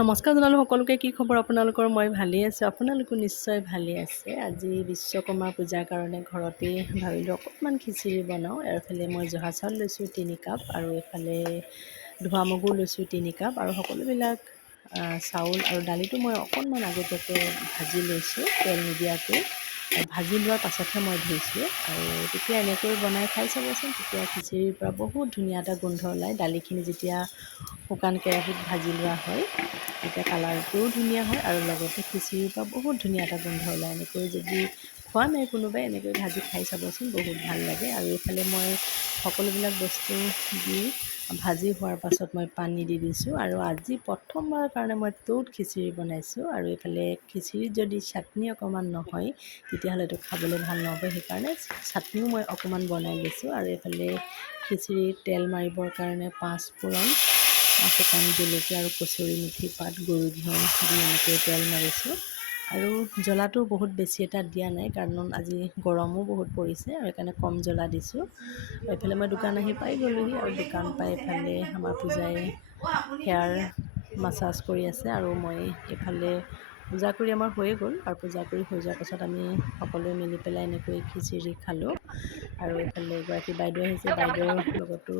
নমস্কাৰ জনালোঁ সকলোকে। কি খবৰ আপোনালোকৰ? মই ভালেই আছোঁ, আপোনালোকো নিশ্চয় ভালেই আছে। আজি বিশ্বকৰ্মা পূজাৰ কাৰণে ঘৰতেই ভাবিলোঁ অকণমান খিচিৰি বনাওঁ। এইফালে মই জহা চাউল লৈছোঁ 3 কাপ আৰু এইফালে ধোৱা মগু লৈছোঁ 3 কাপ আৰু সকলোবিলাক চাউল আৰু দালিটো মই অকণমান আগতীয়াকৈ ভাজি লৈছোঁ তেল নিদিয়াকৈ। ভাজি লোৱাৰ পাছতহে মই ধুইছোঁ আৰু তেতিয়া এনেকৈ বনাই খাই চাবচোন। তেতিয়া খিচিৰিৰ পৰা বহুত ধুনীয়া এটা গোন্ধ ওলায়। দালিখিনি যেতিয়া শুকান কেৰাহীত ভাজি লোৱা হয় তেতিয়া কালাৰটোও ধুনীয়া হয় আৰু লগতে খিচিৰিৰ পৰা বহুত ধুনীয়া এটা গোন্ধ ওলায়। এনেকৈ যদি খোৱা নাই কোনোবাই এনেকৈ ভাজি খাই চাবচোন, বহুত ভাল লাগে। আৰু এইফালে মই সকলোবিলাক বস্তু দি ভাজি হোৱাৰ পাছত মই পানী দি দিছোঁ আৰু আজি প্ৰথমবাৰৰ কাৰণে মই টৌত খিচিৰি বনাইছোঁ। আৰু এইফালে খিচিৰিত যদি চাটনি অকণমান নহয় তেতিয়াহ'লেতো খাবলৈ ভাল নহ'ব, সেইকাৰণে চাটনিও মই অকণমান বনাই লৈছোঁ। আৰু এইফালে খিচিৰিত তেল মাৰিবৰ কাৰণে 5 ফোৰণ, শুকান জলকীয়া আৰু কচুৰি মেথি পাত, গৰু ঘিউ দি এনেকৈ তেল মাৰিছোঁ। আৰু জ্বলাটো বহুত বেছি এটা দিয়া নাই কাৰণ আজি গৰমো বহুত পৰিছে আৰু সেইকাৰণে কম জ্বলা দিছোঁ। এইফালে মই দোকান আহি পাই গ'লোহি আৰু দোকান পাই এইফালে আমাৰ পূজাই হেয়াৰ মাছাজ কৰি আছে আৰু মই এইফালে পূজা কৰি আমাৰ হৈয়ে গ'ল। আৰু পূজা কৰি হৈ যোৱাৰ পাছত আমি সকলোৱে মিলি পেলাই এনেকৈ খিচিৰি খালোঁ। আৰু এইফালে এগৰাকী বাইদেউ আহিছে, বাইদেউৰ লগতো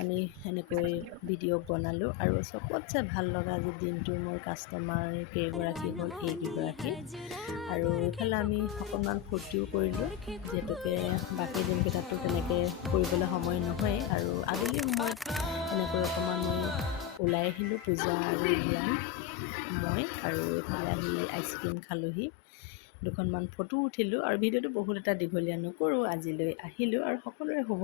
আমি এনেকৈ ভিডিঅ' বনালোঁ। আৰু চবতছে ভাল লগা আজি দিনটো মোৰ কাষ্টমাৰ কেইগৰাকী হ'ল, এইকেইগৰাকী। আৰু এইফালে আমি অকণমান ফূৰ্তিও কৰিলোঁ, যিহেতুকে বাকী দিনকেইটাতো তেনেকৈ কৰিবলৈ সময় নহয়েই। আৰু আবেলি সময়ত এনেকৈ অকণমান মই ওলাই আহিলোঁ পূজা আৰু বিয়াম মই। আৰু এইফালে আহি আইচক্ৰীম খালোঁহি, দুখনমান ফটো উঠিলোঁ আৰু ভিডিঅ'টো বহুত এটা দীঘলীয়া নকৰোঁ। আজিলৈ আহিলোঁ আৰু সকলোৰে শুভ